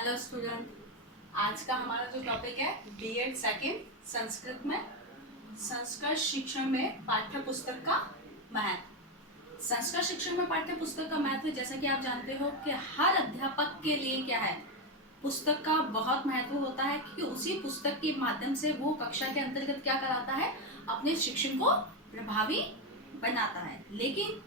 Hello student, आज का हमारा जो टॉपिक है बीएड सेकंड संस्कृत में संस्कृत शिक्षण में पाठ्य पुस्तक का महत्व। संस्कृत शिक्षण में पाठ्य पुस्तक का महत्व, जैसा कि आप जानते हो कि हर अध्यापक के लिए क्या है, पुस्तक का बहुत महत्व होता है, क्योंकि उसी पुस्तक के माध्यम से वो कक्षा के अंतर्गत क्या कराता है, अपने शिक्षण को प्रभावी बनाता है। लेकिन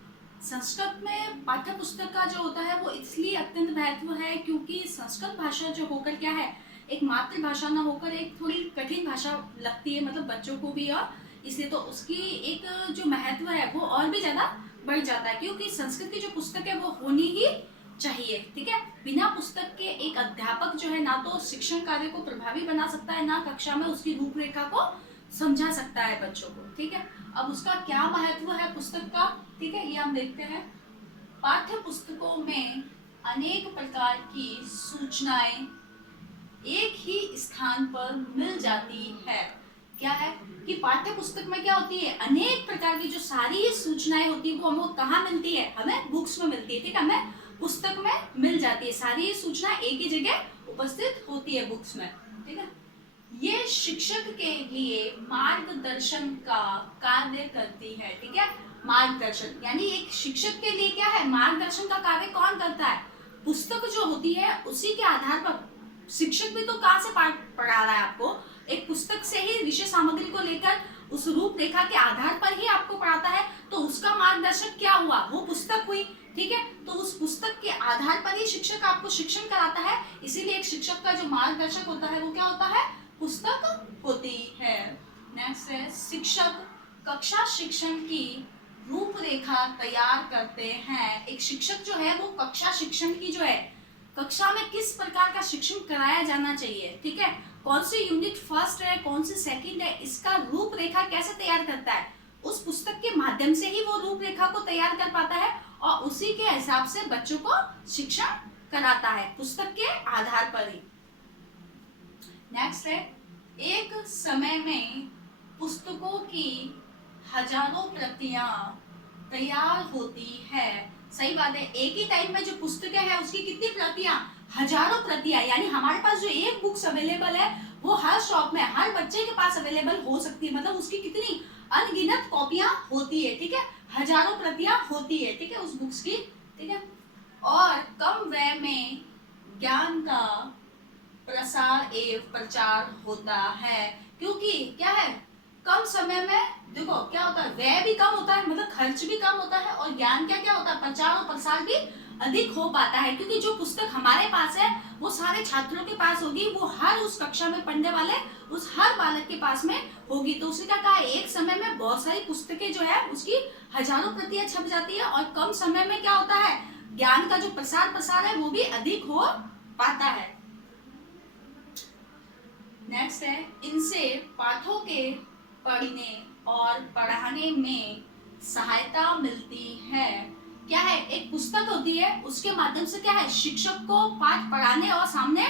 संस्कृत में पाठ्य पुस्तक का जो होता है वो इसलिए अत्यंत महत्व है क्योंकि संस्कृत भाषा जो होकर क्या है, एक मातृभाषा ना होकर एक थोड़ी कठिन भाषा लगती है, मतलब बच्चों को भी, और इसलिए तो उसकी एक जो महत्व है वो और भी ज्यादा बढ़ जाता है, क्योंकि संस्कृत की जो पुस्तक है वो होनी ही चाहिए। ठीक है, बिना पुस्तक के एक अध्यापक जो है ना तो शिक्षण कार्य को प्रभावी बना सकता है, ना कक्षा में उसकी रूपरेखा को समझा सकता है बच्चों को। ठीक है, अब उसका क्या महत्व है पुस्तक का, ठीक है, ये हम देखते हैं। पाठ्य पुस्तकों में अनेक प्रकार की सूचनाएं एक ही स्थान पर मिल जाती है। क्या है कि पाठ्य पुस्तक में क्या होती है, अनेक प्रकार की जो सारी सूचनाएं होती है वो हमें कहाँ मिलती है, हमें बुक्स में मिलती है। ठीक है, हमें पुस्तक में मिल जाती है, सारी सूचना एक ही जगह उपस्थित होती है बुक्स में। ठीक है, ये शिक्षक के लिए मार्गदर्शन का कार्य करती है। ठीक है, मार्गदर्शन यानी एक शिक्षक के लिए क्या है, मार्गदर्शन का कार्य कौन करता है, पुस्तक जो होती है उसी के आधार पर। शिक्षक भी तो कहाँ से पढ़ा रहा है आपको, एक पुस्तक से ही विषय सामग्री को लेकर उस रूपरेखा के आधार पर ही आपको पढ़ाता है, तो उसका मार्गदर्शक क्या हुआ, वो पुस्तक हुई। ठीक है, तो उस पुस्तक के आधार पर ही शिक्षक आपको शिक्षण कराता है, इसीलिए एक शिक्षक का जो मार्गदर्शक होता है वो क्या होता है, पुस्तक होती है। नेक्स्ट है, शिक्षक कक्षा शिक्षण की रूपरेखा तैयार करते हैं। एक शिक्षक जो है वो कक्षा शिक्षण की जो है, कक्षा में किस प्रकार का शिक्षण कराया जाना चाहिए, ठीक है, कौन सी यूनिट फर्स्ट है, कौन सी सेकंड है, इसका रूपरेखा कैसे तैयार करता है, उस पुस्तक के माध्यम से ही वो रूपरेखा को तैयार कर पाता है और उसी के हिसाब से बच्चों को शिक्षण कराता है, पुस्तक के आधार पर ही। नेक्स्ट है, एक समय में पुस्तकों की हजारों प्रतियां तैयार होती है। सही बात है, एक ही टाइम में जो पुस्तकें हैं उसकी कितनी प्रतियां, हजारों प्रतियां, यानी हमारे पास जो एक बुक्स अवेलेबल है वो हर शॉप में हर बच्चे के पास अवेलेबल हो सकती है, मतलब उसकी कितनी अनगिनत कॉपियां होती है। ठीक है, हजारों प्रतियां होती है, ठीक है, उस बुक्स की। ठीक है, और कम व्यय में ज्ञान का प्रसार एवं प्रचार होता है, क्योंकि क्या है, कम समय में देखो क्या होता है, व्यय भी कम होता है, मतलब खर्च भी कम होता है, और ज्ञान क्या क्या होता है, प्रचार और प्रसार भी अधिक हो पाता है, क्योंकि जो पुस्तक हमारे पास है वो सारे छात्रों के पास होगी, वो हर उस कक्षा में पढ़ने वाले उस हर बालक के पास में होगी। तो उसने क्या कहा, एक समय में बहुत सारी पुस्तकें जो है उसकी हजारों प्रतियां छप जाती है, और कम समय में क्या होता है, ज्ञान का जो प्रसार है वो भी अधिक हो पाता है। नेक्स्ट है, इनसे पाठों के पढ़ने और पढ़ाने में सहायता मिलती है। क्या है, एक पुस्तक होती है, उसके माध्यम से क्या है, शिक्षक को पाठ पढ़ाने और सामने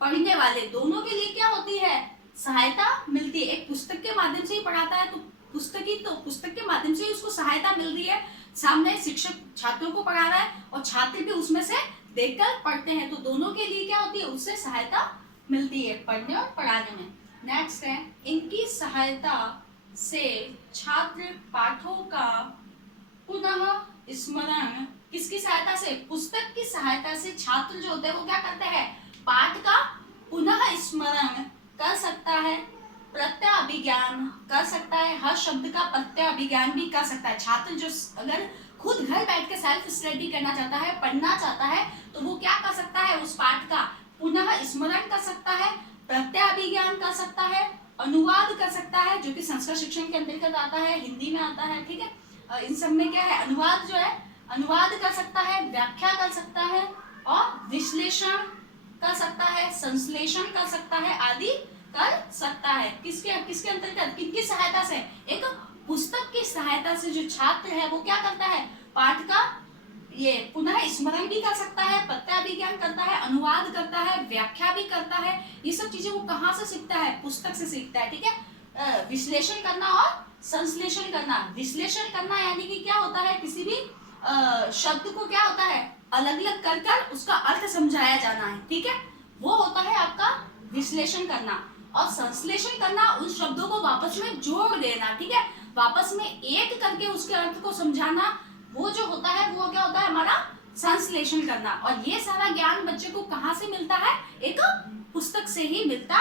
पढ़ने वाले दोनों के लिए क्या होती है, सहायता मिलती है। एक पुस्तक के माध्यम से ही पढ़ाता है तो पुस्तक के माध्यम से ही उसको सहायता मिल रही है, सामने शिक्षक छात्रों को पढ़ा रहा है और छात्र भी उसमें से देखकर पढ़ते हैं, तो दोनों के लिए क्या होती है, उससे सहायता मिलती है पढ़ने और पढ़ाने में। नेक्स्ट है, इनकी सहायता से छात्र पाठों का पुनः स्मरण, किसकी सहायता से, पुस्तक की सहायता से छात्र जो होते हैं वो क्या करते हैं, पाठ का पुनः स्मरण कर सकता है, प्रत्यय अभिज्ञान कर सकता है, हर शब्द का प्रत्यय अभिज्ञान भी कर सकता है। छात्र जो अगर खुद घर बैठ के सेल्फ स्टडी करना चाहता है, पढ़ना चाहता है, तो वो क्या कर सकता है, उस पाठ का पुनः स्मरण कर सकता है, प्रत्यय अभिज्ञान कर सकता है, अनुवाद कर सकता है, जो कि संस्कृत शिक्षण के अंतर्गत आता है, हिंदी में आता है। ठीक है, इन सब में क्या है, अनुवाद जो है, अनुवाद कर सकता है, व्याख्या कर सकता है, और विश्लेषण कर सकता है, संश्लेषण कर सकता है, आदि कर सकता है। किसके किसके अंतर्गत, किनकी सहायता से, एक पुस्तक की सहायता से जो छात्र है वो क्या करता है, पाठ का ये पुनः स्मरण भी कर सकता है, प्रत्यय अभिज्ञान करता है, अनुवाद करता है, व्याख्या भी करता है। ये सब चीजें वो कहाँ से सीखता है, पुस्तक से सीखता है। ठीक है, विश्लेषण करना और संश्लेषण करना। विश्लेषण करना यानी कि क्या होता है, किसी भी शब्द को क्या होता है, अलग अलग कर कर उसका अर्थ समझाया जाना है। ठीक है, वो होता है आपका विश्लेषण करना, और संश्लेषण करना उन शब्दों को वापस में जोड़ देना, ठीक है, वापस में एक करके उसके अर्थ को समझाना, वो जो होता है वो क्या होता है हमारा संश्लेषण करना। और ये सारा ज्ञान बच्चे को कहाँ से मिलता है, एक पुस्तक से ही मिलता